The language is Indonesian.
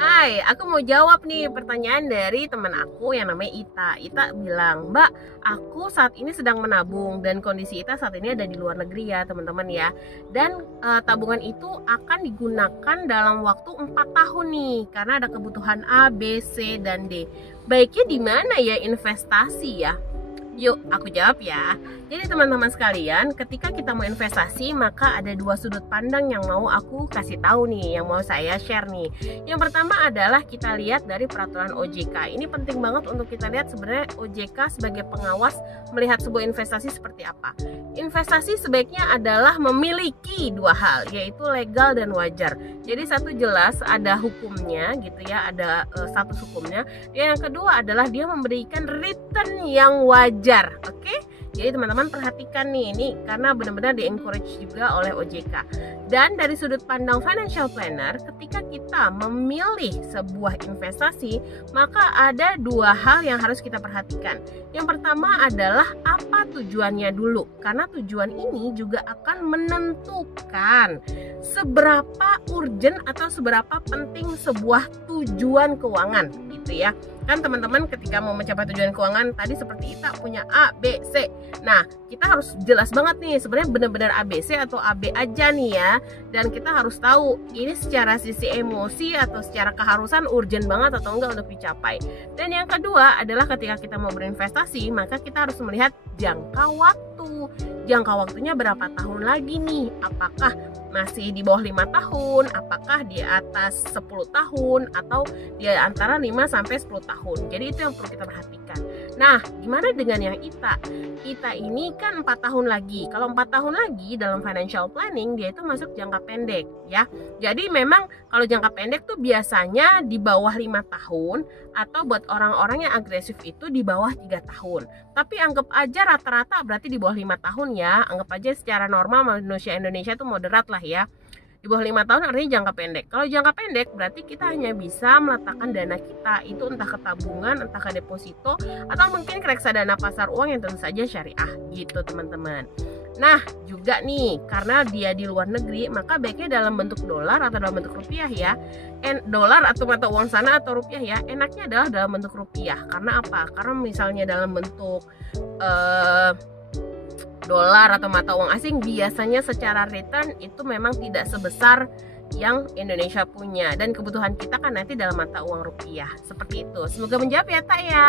Hai, aku mau jawab nih pertanyaan dari teman aku yang namanya Ita. Ita bilang, Mbak, aku saat ini sedang menabung dan kondisi Ita saat ini ada di luar negeri ya teman-teman ya. Dan tabungan itu akan digunakan dalam waktu 4 tahun nih, karena ada kebutuhan A, B, C, dan D. Baiknya di mana ya investasi ya? Yuk, aku jawab ya. Jadi teman-teman sekalian, ketika kita mau investasi, maka ada dua sudut pandang yang mau aku kasih tahu nih, yang mau saya share nih. Yang pertama adalah kita lihat dari peraturan OJK. Ini penting banget untuk kita lihat sebenarnya OJK sebagai pengawas melihat sebuah investasi seperti apa. Investasi sebaiknya adalah memiliki dua hal, yaitu legal dan wajar. Jadi satu jelas ada hukumnya gitu ya, ada status hukumnya. Dan yang kedua adalah dia memberikan return yang wajar. Oke? Jadi teman-teman perhatikan nih, ini karena benar-benar di-encourage juga oleh OJK. Dan dari sudut pandang financial planner, ketika kita memilih sebuah investasi, maka ada dua hal yang harus kita perhatikan. Yang pertama adalah apa tujuannya dulu, karena tujuan ini juga akan menentukan seberapa urgent atau seberapa penting sebuah tujuan keuangan gitu ya. Kan teman-teman ketika mau mencapai tujuan keuangan tadi seperti Ita punya A, B, C. Nah, kita harus jelas banget nih sebenarnya benar-benar ABC atau AB aja nih ya. Dan kita harus tahu ini secara sisi emosi atau secara keharusan urgent banget atau enggak untuk dicapai. Dan yang kedua adalah ketika kita mau berinvestasi, maka kita harus melihat jangka waktu. Jangka waktunya berapa tahun lagi nih? Apakah masih di bawah 5 tahun? Apakah di atas 10 tahun? Atau di antara 5 sampai 10 tahun? Jadi itu yang perlu kita perhatikan. Nah, gimana dengan yang Ita? Ita ini kan 4 tahun lagi. Kalau 4 tahun lagi dalam financial planning, dia itu masuk jangka pendek ya. Jadi memang kalau jangka pendek tuh biasanya di bawah 5 tahun, atau buat orang-orang yang agresif itu di bawah 3 tahun. Tapi anggap aja rata-rata berarti di bawah 5 tahun ya. Anggap aja secara normal manusia Indonesia tuh moderat lah ya. Di bawah 5 tahun artinya jangka pendek. Kalau jangka pendek berarti kita hanya bisa meletakkan dana kita itu entah ke tabungan, entah ke deposito, atau mungkin ke reksadana pasar uang yang tentu saja syariah gitu teman-teman. Nah juga nih, karena dia di luar negeri, maka baiknya dalam bentuk dolar atau dalam bentuk rupiah ya. Dolar atau mata uang sana atau rupiah ya, enaknya adalah dalam bentuk rupiah. Karena apa? Karena misalnya dalam bentuk dolar atau mata uang asing biasanya secara return itu memang tidak sebesar yang Indonesia punya, dan kebutuhan kita kan nanti dalam mata uang rupiah. Seperti itu. Semoga menjawab ya Tak ya.